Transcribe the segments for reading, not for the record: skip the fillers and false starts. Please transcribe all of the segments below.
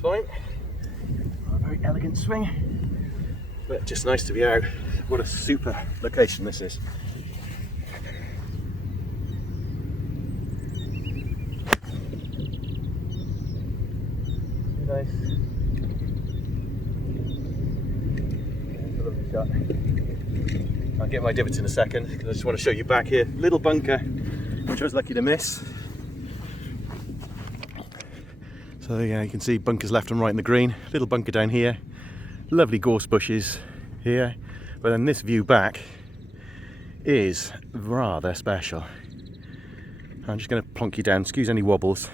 Fine. Not a very elegant swing, but just nice to be out. What a super location this is. Nice. It's a lovely shot. I'll get my divots in a second because I just want to show you back here. Little bunker, which I was lucky to miss. So yeah, you can see bunkers left and right in the green. Little bunker down here. Lovely gorse bushes here. But then this view back is rather special. I'm just going to plonk you down, excuse any wobbles,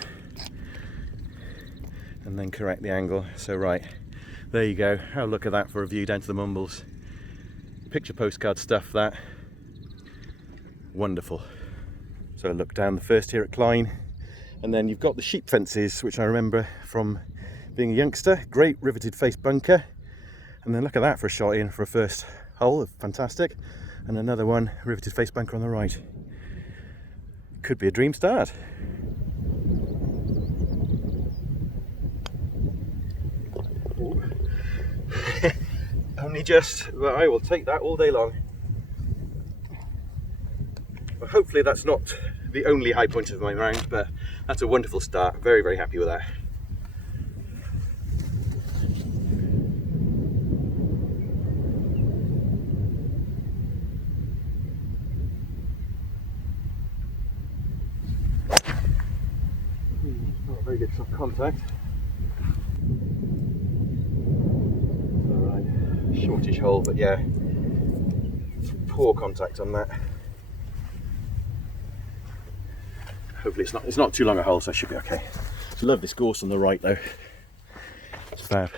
and then correct the angle. So right, there you go. Have a look at that for a view down to the Mumbles. Picture postcard stuff, that. Wonderful. So look down the first here at Clyne. And then you've got the sheep fences, which I remember from being a youngster. Great riveted face bunker. And then look at that for a shot in for a first hole. Fantastic. And another one, riveted face bunker on the right. Could be a dream start. Only just, but I will take that all day long. Well, hopefully that's not the only high point of my round, but that's a wonderful start. Very, very happy with that. Not a very good shot contact. Alright, shortish hole, but yeah, poor contact on that. Hopefully it's not too long a hole, so I should be okay. I love this gorse on the right though. It's fab.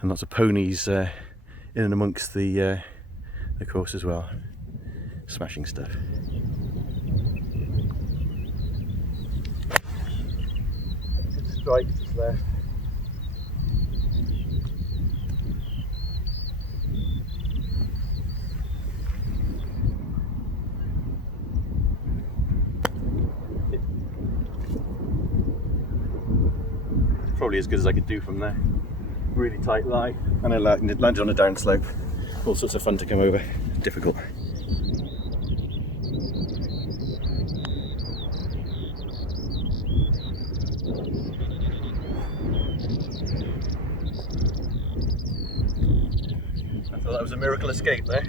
And lots of ponies in and amongst the course as well. Smashing stuff. Good strike just there. Probably as good as I could do from there. Really tight lie, and I landed on a downslope. All sorts of fun to come over. Difficult. I thought that was a miracle escape there.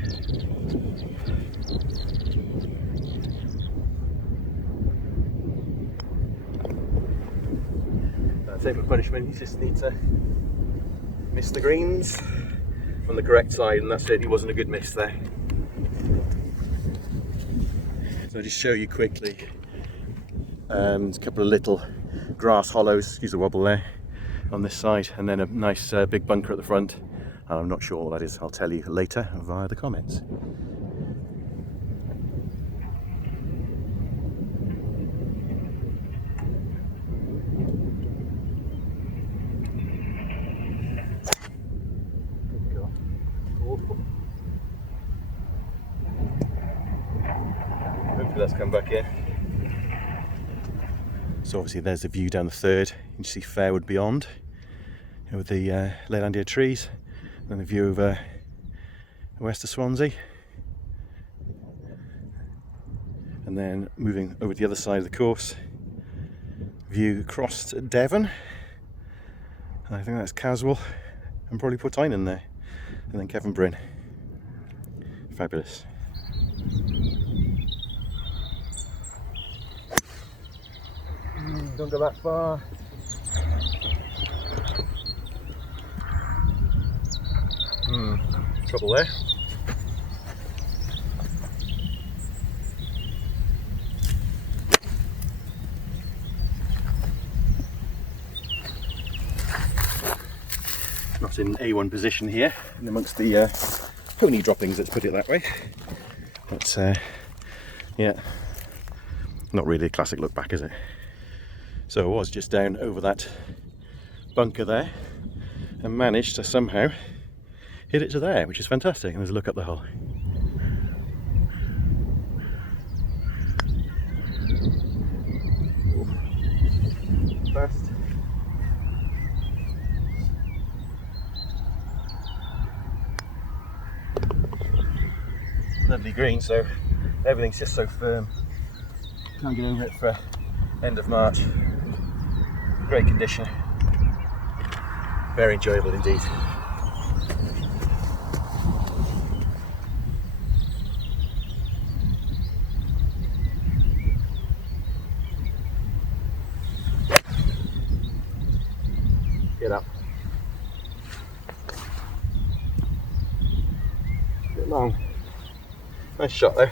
Take for punishment, you just need to miss the greens from the correct side, and that's it. It wasn't a good miss there. So I'll just show you quickly a couple of little grass hollows, excuse the wobble there, on this side, and then a nice big bunker at the front. I'm not sure what that is. I'll tell you later via the comments. Hopefully that's come back in. So obviously there's the view down the third. You can see Fairwood beyond with the Langland trees, and then the view over west of Swansea, and then moving over to the other side of the course, view across to Devon, and I think that's Caswell and probably Portine in there, and then Kevin Bryn. Fabulous. Don't go that far. Trouble there. not in A1 position here, in amongst the pony droppings, let's put it that way. But yeah, not really a classic look back, is it? So I was just down over that bunker there and managed to somehow hit it to there, which is fantastic. And there's a look up the hole. Fast. Lovely green, so everything's just so firm. Can't get over it for end of March. Great condition. Very enjoyable indeed. Get up. A bit long. Nice shot though.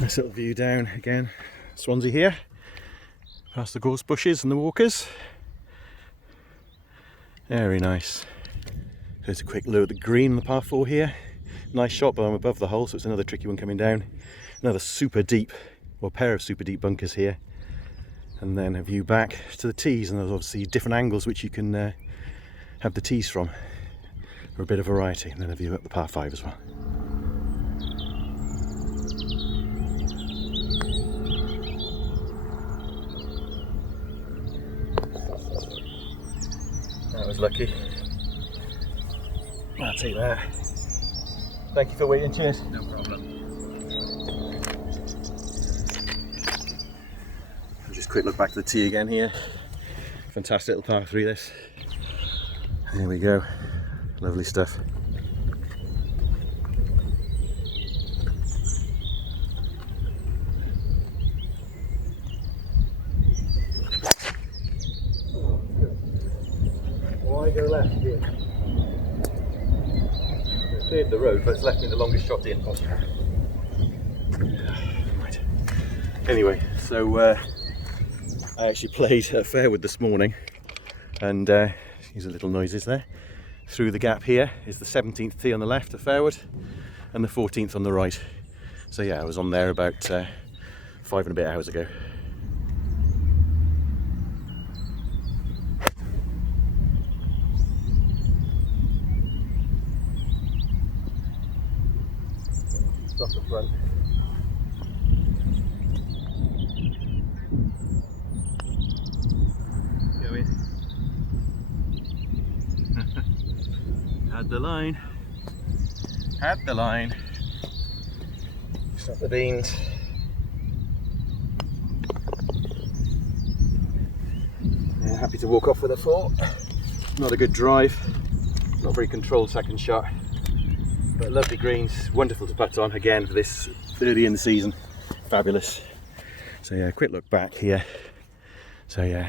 Nice little view down again. Swansea here. Past the gorse bushes and the walkers. Very nice. Here's a quick look at the green on the par 4 here. Nice shot, but I'm above the hole, so it's another tricky one coming down. Another super deep, or pair of super deep bunkers here. And then a view back to the tees, and there's obviously different angles which you can have the tees from, for a bit of variety. And then a view up the par 5 as well. That was lucky. I'll take that. Thank you for waiting, cheers. No problem. Just a quick look back to the tee again here. Fantastic little par 3 this. There we go. Lovely stuff. Why go left here? It's cleared the road, but it's left me the longest shot in possible. Right. Anyway, so I actually played at Fairwood this morning, and these are little noises there. Through the gap here is the 17th tee on the left of Fairwood, and the 14th on the right. So yeah, I was on there about 5 and a bit hours ago. Off the front. Go in. Had the line. Had the line. Stop the beans. Yeah, happy to walk off with a 4. Not a good drive. Not very controlled second shot. But lovely greens, wonderful to putt on again for this early in the season. Fabulous. So yeah, quick look back here. So yeah,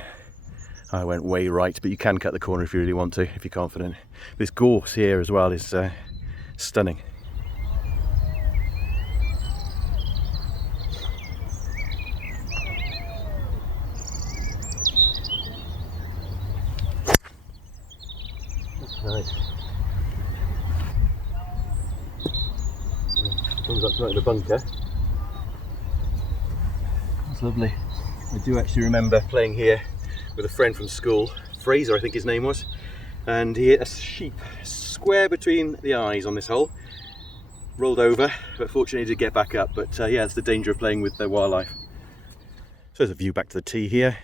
I went way right, but you can cut the corner if you really want to, if you're confident. This gorse here as well is stunning. That's nice. Comes up to the bunker. That's lovely. I do actually remember playing here with a friend from school, Fraser I think his name was, and he hit a sheep square between the eyes on this hole. Rolled over, but fortunately did get back up. But yeah, it's the danger of playing with wildlife. So there's a view back to the tee here,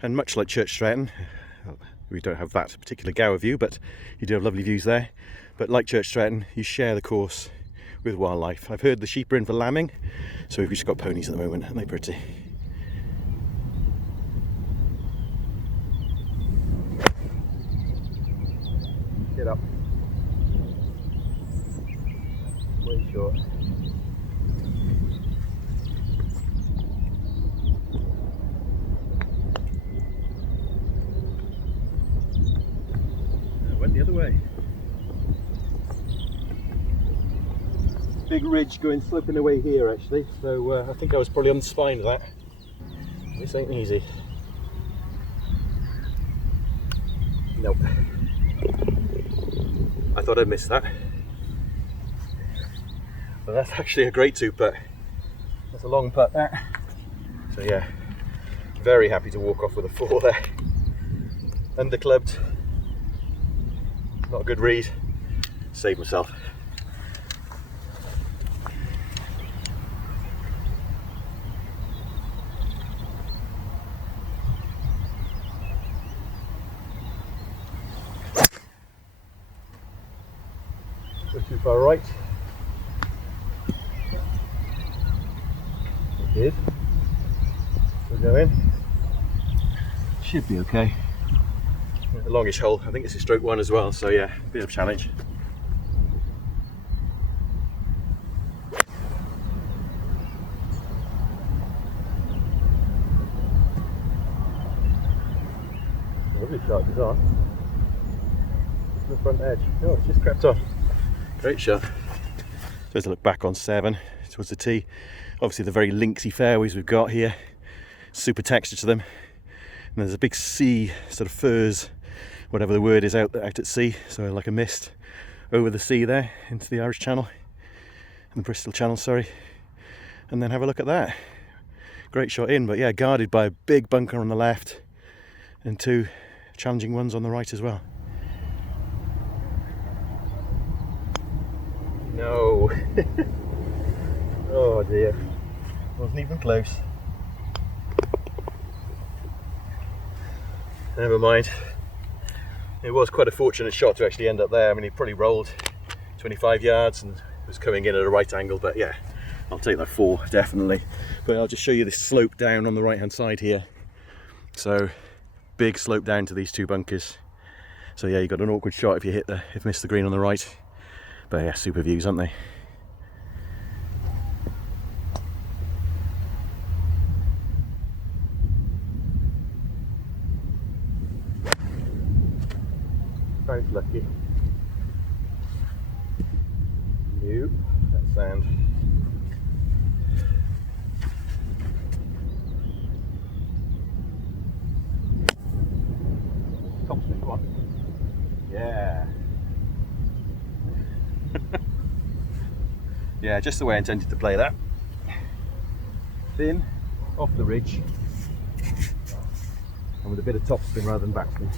and much like Church Stretton, we don't have that particular Gower view, but you do have lovely views there. But like Church Stretton, you share the course with wildlife. I've heard the sheep are in for lambing, so we've just got ponies at the moment, aren't they pretty? Get up. Way short. I went the other way. Big ridge going sloping away here actually, so I think I was probably on the spine of that. This ain't easy. Nope. I thought I'd missed that. But that's actually a great 2-putt. That's a long putt there. So yeah, very happy to walk off with a 4 there. Underclubbed. Not a good read. Saved myself. Go too far right. It did. We'll go in. Should be okay. The longish hole. I think it's a stroke 1 as well, so yeah, bit of a challenge. Lovely shot is on. The front edge. Oh, it's just crept on. Great shot. So as I look back on 7 towards the tee, obviously the very linksy fairways we've got here, super texture to them. And there's a big sea, sort of furs, whatever the word is, out at sea. So like a mist over the sea there into the Irish Channel, and the Bristol Channel, sorry. And then have a look at that. Great shot in, but yeah, guarded by a big bunker on the left and 2 challenging ones on the right as well. No. Oh dear. Wasn't even close. Never mind. It was quite a fortunate shot to actually end up there. I mean, he probably rolled 25 yards and was coming in at a right angle, but yeah, I'll take that 4, definitely. But I'll just show you this slope down on the right hand side here. So, big slope down to these 2 bunkers. So yeah, you got an awkward shot if you missed the green on the right. But yeah, super views, aren't they? Sounds lucky. Nope, that's sand. Topspin one. Yeah. Yeah, just the way I intended to play that. Thin, off the ridge, and with a bit of topspin rather than backspin.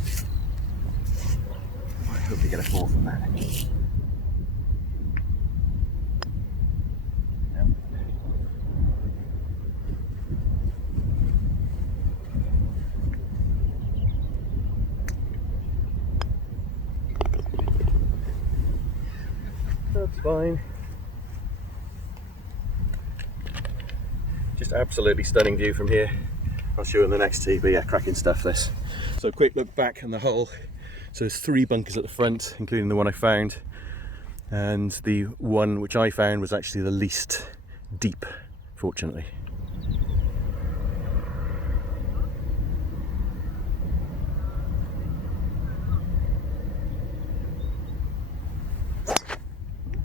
I hope you get a 4 from that. Yep. That's fine. Just absolutely stunning view from here. I'll show you on the next tee, but yeah, cracking stuff this. So quick look back in the hole. So there's 3 bunkers at the front, including the one I found. And the one which I found was actually the least deep, fortunately.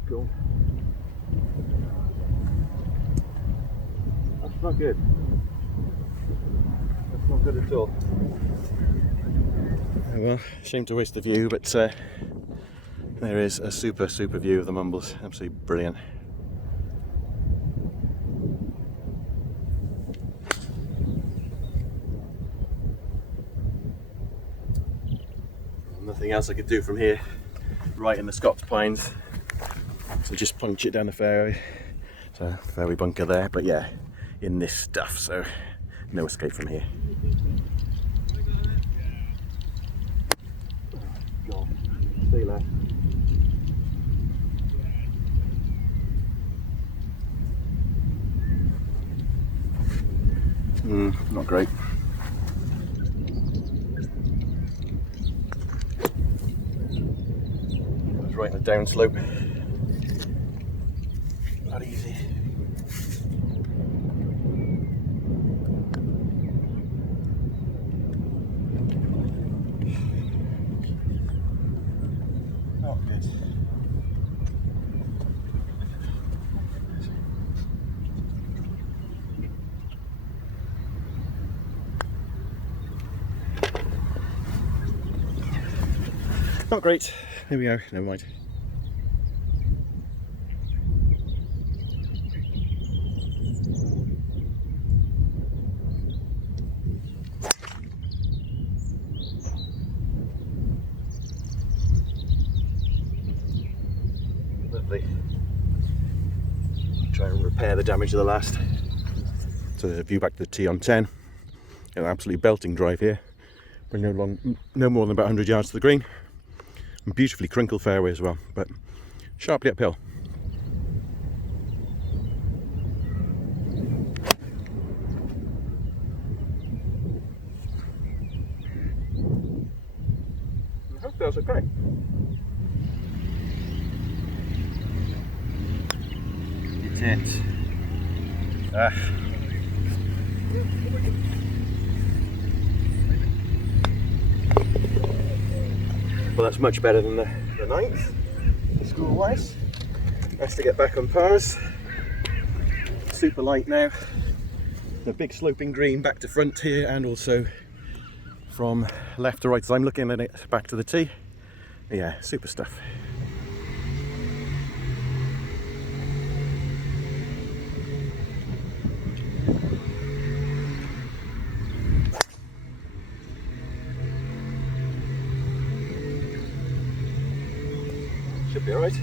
Cool. That's not good. That's not good at all. Oh well, shame to waste the view, but there is a super view of the Mumbles. Absolutely brilliant. Nothing else I could do from here, right in the Scots Pines. So just punch it down the fairway. So fairway bunker there, but yeah, in this stuff, so no escape from here. God, stay left. Not great. It's right in the downslope. Not easy. Not good. Not great. There we go, never mind. Lovely. Try and repair the damage of the last. So there's a view back to the tee on 10. An absolutely belting drive here. Bring along no more than about 100 yards to the green. And beautifully crinkled fairway as well, but sharply uphill. I hope feels okay. It's it. Well, that's much better than the 9th, score-wise. Nice to get back on pars. Super light now. The big sloping green back to front here, and also from left to right as I'm looking at it back to the tee. Yeah, super stuff. Should be alright.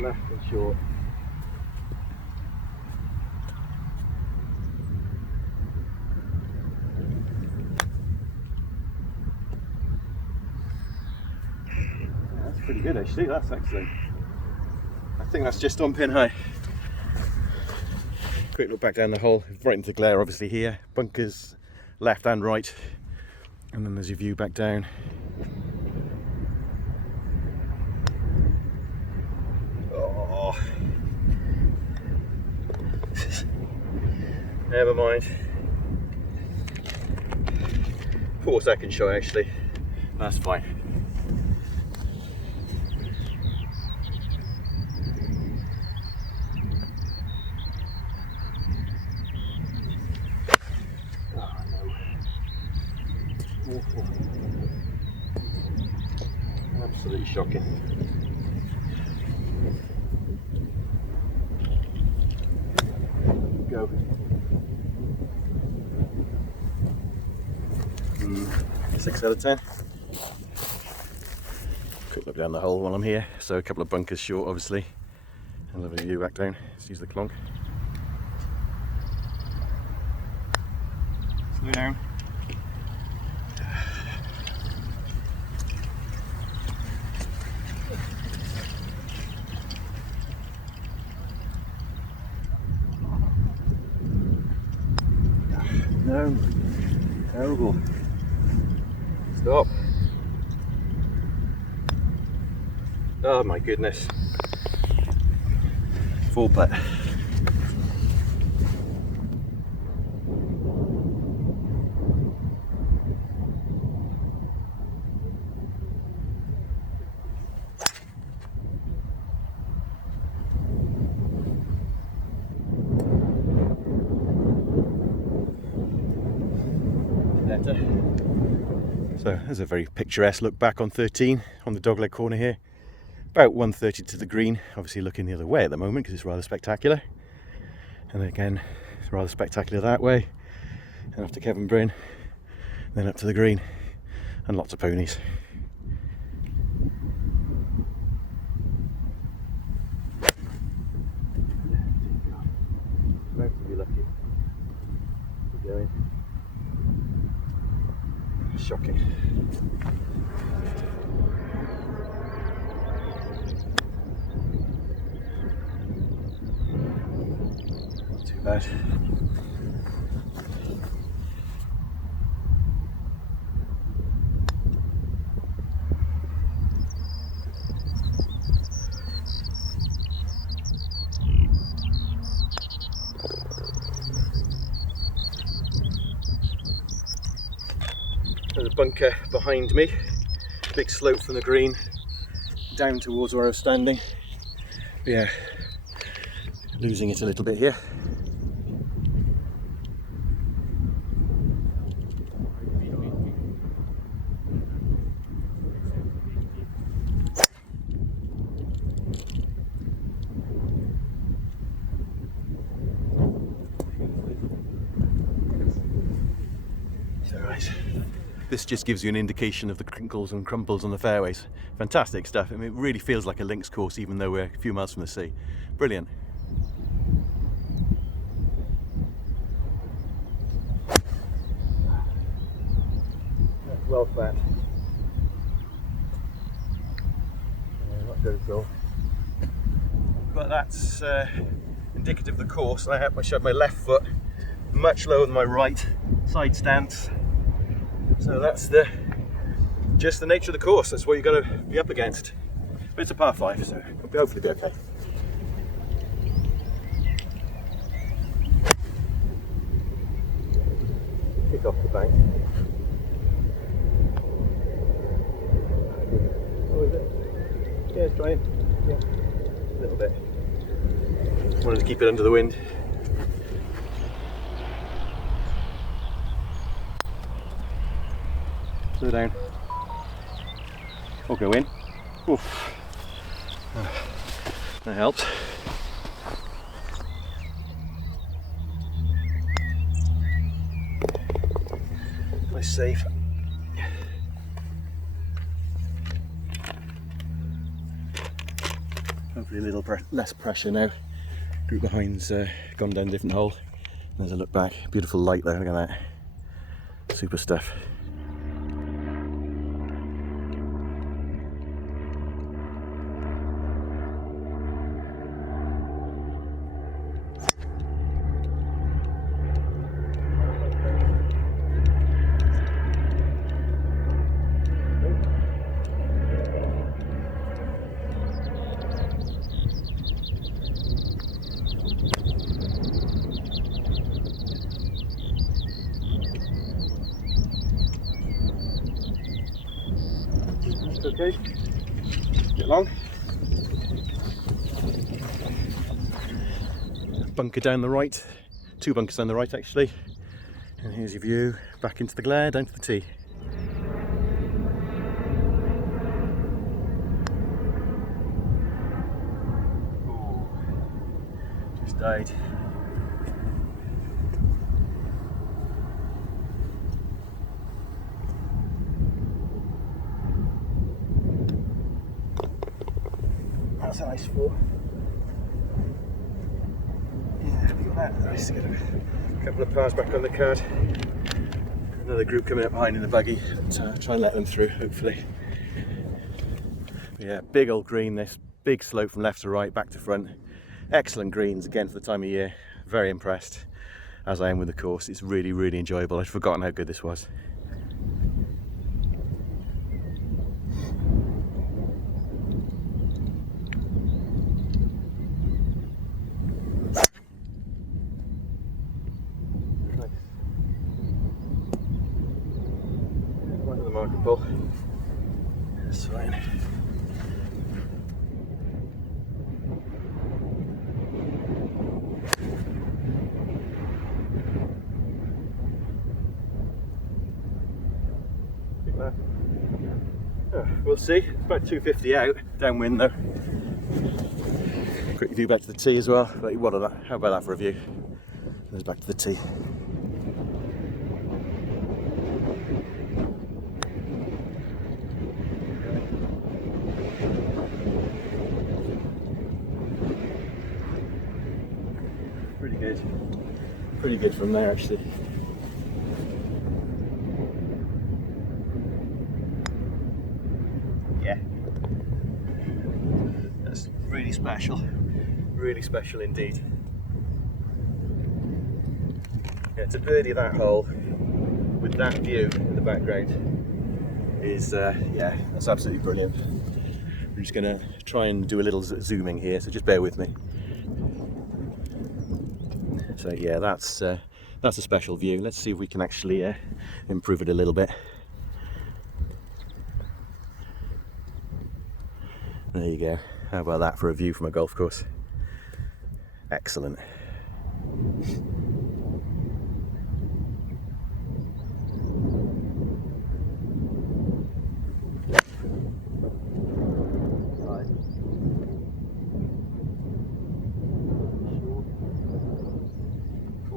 Left and short. That's pretty good actually, that's excellent. I think that's just on pin high. Quick look back down the hole, right into the glare obviously here. Bunkers left and right. And then there's your view back down. Oh. Never mind. 4 seconds shot actually. That's fine. Awful. Absolutely shocking. Go. 6 out of 10. Quick look down the hole while I'm here. So a couple of bunkers short obviously. And lovely view back down. Let's use the clonk. Slow down. No, terrible. Stop. Oh my goodness. Full putt. So there's a very picturesque look back on 13 on the dogleg corner here. About 130 to the green, obviously looking the other way at the moment because it's rather spectacular. And again, it's rather spectacular that way. And up to Kevin Bryn, then up to the green, and lots of ponies. Relatively lucky. Keep going. Shocking. Not too bad. There's a bunker behind me, big slope from the green down towards where I was standing. But yeah, losing it a little bit here. this just gives you an indication of the crinkles and crumples on the fairways. Fantastic stuff. I mean, it really feels like a links course even though we're a few miles from the sea. Brilliant. That's well flat. Yeah, not good at all. But that's indicative of the course. I showed my left foot much lower than my right side stance. So that's just the nature of the course. That's what you've got to be up against. But it's a par 5, so it'll hopefully be okay. Kick off the bank. Oh, is it? Yeah, it's trying. Yeah, a little bit. Wanted to keep it under the wind. Slow down. Or go in. Oof. That helps. Nice save. Hopefully a little less pressure now. Group behind's gone down a different hole. There's a look back. Beautiful light there, look at that. Super stuff. Okay, get long. Bunker down the right, 2 bunkers down the right actually. And here's your view back into the glare, down to the tee. Ooh, just died. That's a nice 4. Yeah, look at that. Nice to get a couple of pars back on the card. Another group coming up behind in the buggy. Try and let them through, hopefully. But yeah, big old green, this big slope from left to right, back to front. Excellent greens again for the time of year. Very impressed, as I am with the course. It's really, really enjoyable. I'd forgotten how good this was. Market pull. That's fine. Oh, we'll see. It's about 250 out, downwind though. Quick view back to the tee as well. But what about that? How about that for a view? There's back to the tee. Pretty good from there actually. Yeah, that's really special indeed. Yeah, to birdie that hole with that view in the background is yeah, that's absolutely brilliant. I'm just going to try and do a little zooming here, so just bear with me. So yeah, that's a special view. Let's see if we can actually improve it a little bit. There you go. How about that for a view from a golf course? Excellent.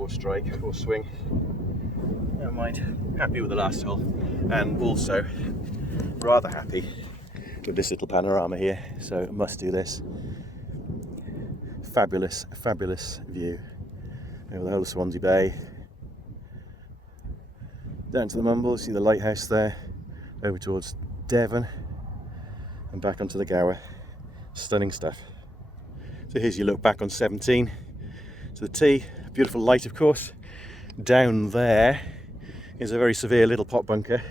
Strike or swing. And don't mind. Happy with the last hole, and also rather happy with this little panorama here, so must do this. Fabulous, fabulous view over the whole of Swansea Bay. Down to the Mumble, see the lighthouse there, over towards Devon, and back onto the Gower. Stunning stuff. So here's your look back on 17 to the tee. Beautiful light, of course. Down there is a very severe little pot bunker,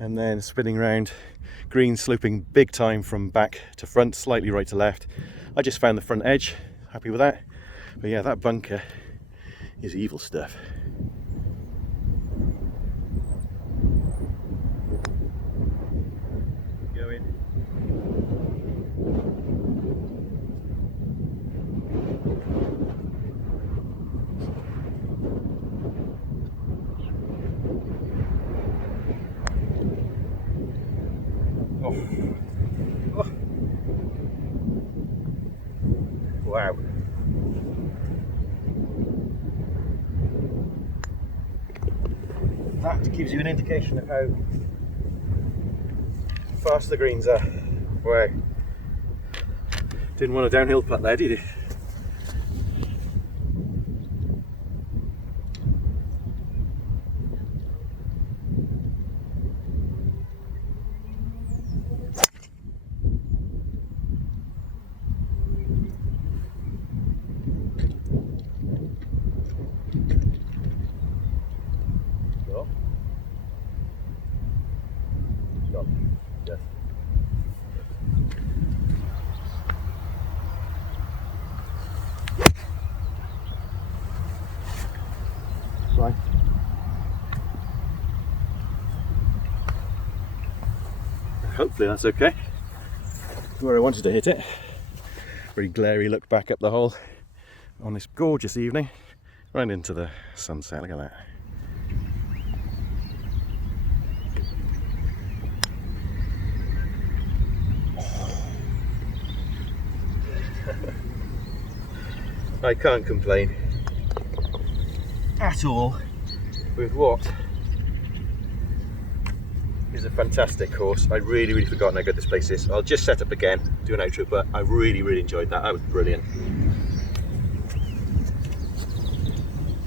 and then spinning round, green sloping big time from back to front, slightly right to left. I just found the front edge, happy with that. But yeah, that bunker is evil stuff. Go in. Oh. Oh. Wow. That gives you an indication of how fast the greens are. Wow. Didn't want a downhill putt there, did you? Yes. Right. Hopefully that's okay. Where I wanted to hit it. Very glary look back up the hole on this gorgeous evening. Right into the sunset, look at that. I can't complain at all with what is a fantastic course. I really forgotten how good this place is. I'll just set up again, do an outro, but I really enjoyed that. That was brilliant.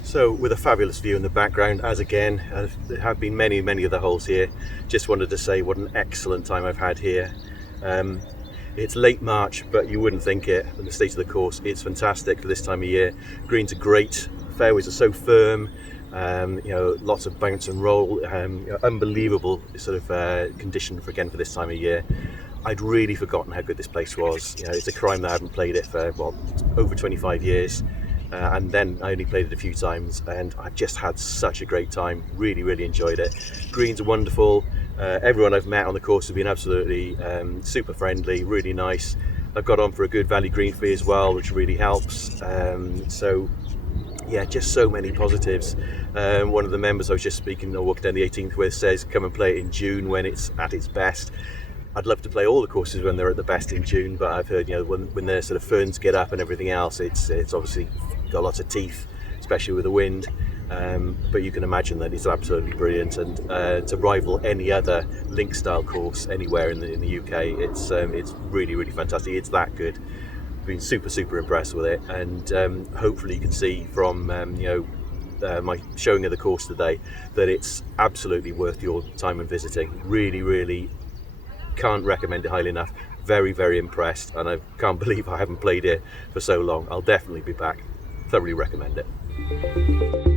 So with a fabulous view in the background, as again, there have been many of the holes here. Just wanted to say what an excellent time I've had here. It's late March, but you wouldn't think it. In the state of the course, it's fantastic for this time of year. Greens are great, fairways are so firm, you know, lots of bounce and roll, you know, unbelievable sort of condition for this time of year. I'd really forgotten how good this place was. You know, it's a crime that I haven't played it for, well, over 25 years. And then I only played it a few times, and I've just had such a great time. Really enjoyed it. Greens are wonderful. Everyone I've met on the course has been absolutely super friendly, really nice. I've got on for a good valley green fee as well, which really helps. So yeah, just so many positives. One of the members I was just speaking or walking down the 18th with says come and play it in June when it's at its best. I'd love to play all the courses when they're at the best in June, but I've heard, you know, when the sort of ferns get up and everything else, it's obviously got lots of teeth, especially with the wind. But you can imagine that it's absolutely brilliant, and to rival any other link style course anywhere in the UK, it's really fantastic. It's that good. Been super impressed with it, and hopefully you can see from you know, my showing of the course today that it's absolutely worth your time and visiting. Really can't recommend it highly enough. Very impressed, and I can't believe I haven't played it for so long. I'll definitely be back. Thoroughly recommend it.